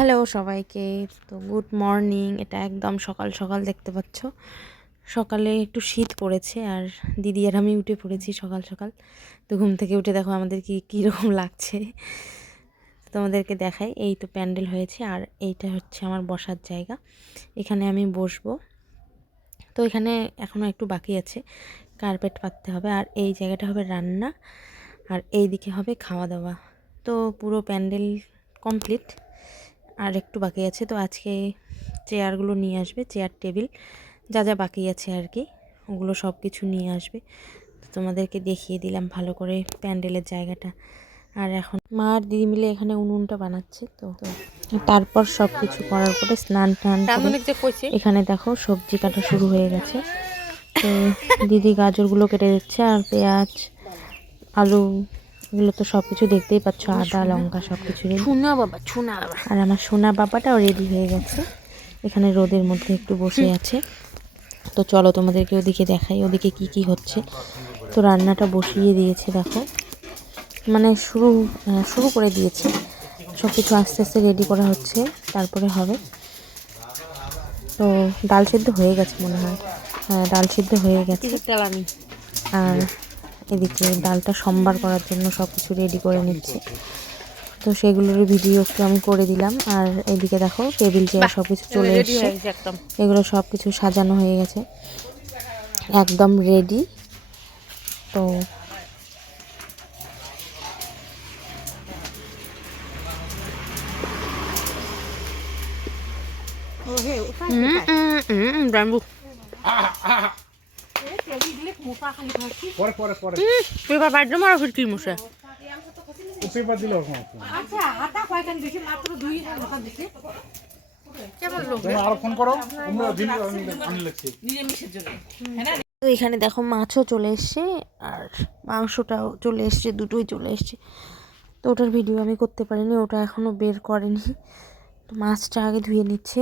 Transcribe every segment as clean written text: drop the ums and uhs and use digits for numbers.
Hello সবাইকে। তো good morning. এটা একদম সকাল সকাল দেখতে পাচ্ছ। সকালে একটু শীত পড়েছে আর দিদি আর আমি উঠে পড়েছি সকাল সকাল। তো ঘুম থেকে উঠে দেখো আমাদের কীরকম লাগছে তোমাদেরকে দেখাই। এই তো প্যান্ডেল হয়েছে আর এইটা হচ্ছে আমার বসার জায়গা, এখানে আমি বসবো। তো এখানে এখনও একটু বাকি আছে, কার্পেট পাততে হবে। আর এই জায়গাটা হবে রান্না আর এই দিকে হবে খাওয়া দাওয়া। তো পুরো প্যান্ডেল কমপ্লিট, আর একটু বাকি আছে। তো আজকে চেয়ারগুলো নিয়ে আসবে, চেয়ার টেবিল যা যা বাকি আছে আর কি, ওগুলো সব কিছু নিয়ে আসবে। তো তোমাদেরকে দেখিয়ে দিলাম ভালো করে প্যান্ডেলের জায়গাটা। আর এখন মা আর দিদি মিলে এখানে উনুনটা বানাচ্ছে। তো তারপর সব কিছু করার পরে স্নান টান করে এখানে দেখো সবজি কাটা শুরু হয়ে গেছে। তো দিদি গাজরগুলো কেটে দিচ্ছে আর পেঁয়াজ আলু এগুলো তো সব কিছু দেখতেই পাচ্ছ, আদা লঙ্কা সব কিছু রেডি। আর আমার সোনা বাবাটাও রেডি হয়ে গেছে, এখানে রোদের মধ্যে একটু বসে আছে। তো চলো তোমাদেরকে ওদিকে দেখাই ওদিকে কি কি হচ্ছে। তো রান্নাটা বসিয়ে দিয়েছে দেখো, মানে শুরু করে দিয়েছে। সব কিছু আস্তে আস্তে রেডি করা হচ্ছে, তারপরে হবে। তো ডাল সিদ্ধ হয়ে গেছে মনে হয়, হ্যাঁ ডাল সিদ্ধ হয়ে গেছে। আর এদিকে ডালটা সম্বার করার জন্য সব কিছু রেডি করে নিচ্ছে। তো সেগুলোর ভিডিও একটু আমি করে দিলাম। আর এদিকে দেখো টেবিল চেয়ার সব কিছু চলে এসছে, এগুলো সব কিছু সাজানো হয়ে গেছে, একদম রেডি। তো তো এখানে দেখো মাছও চলে এসছে আর মাংসটাও চলে এসছে, দুটোই চলে এসছে। তো ওটার ভিডিও আমি করতে পারিনি, ওটা এখনও বের করেনি। তো মাছটা আগে ধুয়ে নিচ্ছে,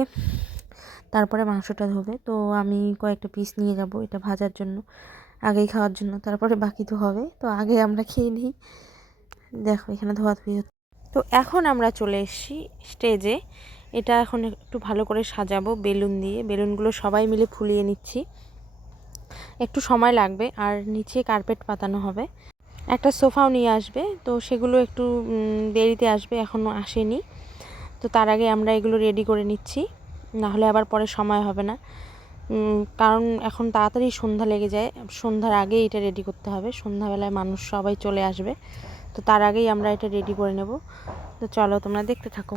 তারপরে মাংসটা ধোবে। তো আমি কয়েকটা পিস নিয়ে যাব এটা ভাজার জন্য, আগেই খাওয়ার জন্য, তারপরে বাকি তো হবে। তো আগে আমরা খেয়ে নিই। দেখো এখানে ধোয়াধুয়ি হচ্ছে। তো এখন আমরা চলে এসেছি স্টেজে, এটা এখন একটু ভালো করে সাজাবো বেলুন দিয়ে। বেলুনগুলো সবাই মিলে ফুলিয়ে নিচ্ছি, একটু সময় লাগবে। আর নিচে কার্পেট পাতানো হবে, একটা সোফাও নিয়ে আসবে। তো সেগুলো একটু দেরিতে আসবে, এখনও আসেনি। তো তার আগে আমরা এগুলো রেডি করে নিচ্ছি, না হলে আবার পরে সময় হবে না। কারণ এখন তাড়াতাড়ি সন্ধ্যা লেগে যায়, সন্ধ্যার আগেই এটা রেডি করতে হবে। সন্ধ্যাবেলায় মানুষ সবাই চলে আসবে, তো তার আগেই আমরা এটা রেডি করে নেব। তো চলো তোমরা দেখতে থাকো।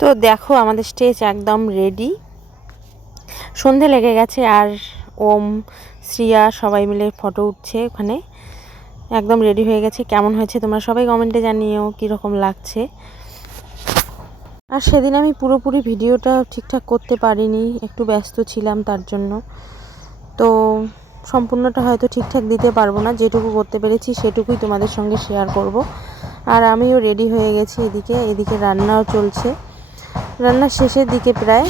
তো দেখো আমাদের স্টেজ একদম রেডি, সন্ধে লেগে গেছে। আর ওম শ্রিয়া সবাই মিলে ফটো উঠছে ওখানে, একদম রেডি হয়ে গেছে। কেমন হয়েছে তোমরা সবাই কমেন্টে জানিও কীরকম লাগছে। আর সেদিন আমি পুরোপুরি ভিডিওটা ঠিকঠাক করতে পারিনি, একটু ব্যস্ত ছিলাম তার জন্য। তো সম্পূর্ণটা হয়তো ঠিকঠাক দিতে পারবো না, যেটুকু করতে পেরেছি সেটুকুই তোমাদের সঙ্গে শেয়ার করব। আর আমিও রেডি হয়ে গেছি, এদিকে রান্নাও চলছে, রান্নার শেষের দিকে প্রায়।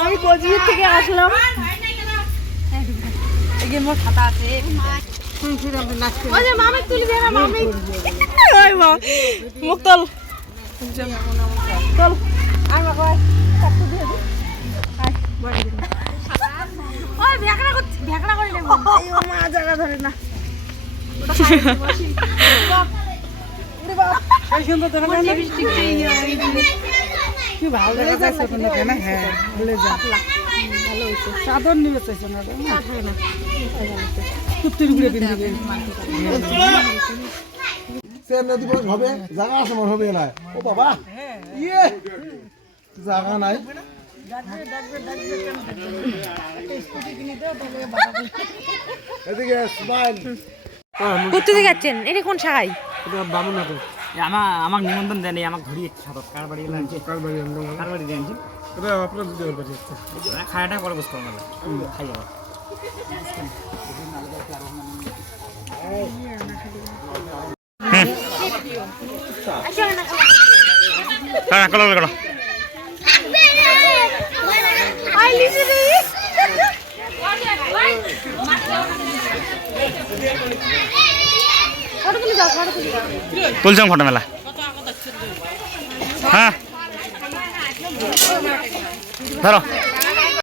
আমি কোচবিহার থেকে আসলাম, জায়গা ধরে না। কি ভালো লাগছে না? হ্যাঁ ভালো হয়েছে, চাদর নিয়ে চাইছে না। নদী হবে জায়গা আছে মনে হবে না ও বাবা ইয়ে জায়গা নাই এদিকে স্মাইল কোথা যাচ্ছেন? এটা কোন শাখায়? বামুনহাটে আমাকে নিমন্ত্রণ দেয়নি, আমাকে ধরিয়ে সাদত কার বাড়ি লাগছে, কার বাড়ি দিয়েছি এটা আপনার দিদির বাড়ি আছে খায়াটা পরে বসতে হবে খাই যাবো। তুলছাম ফটো মেলা হ্যাঁ ধরো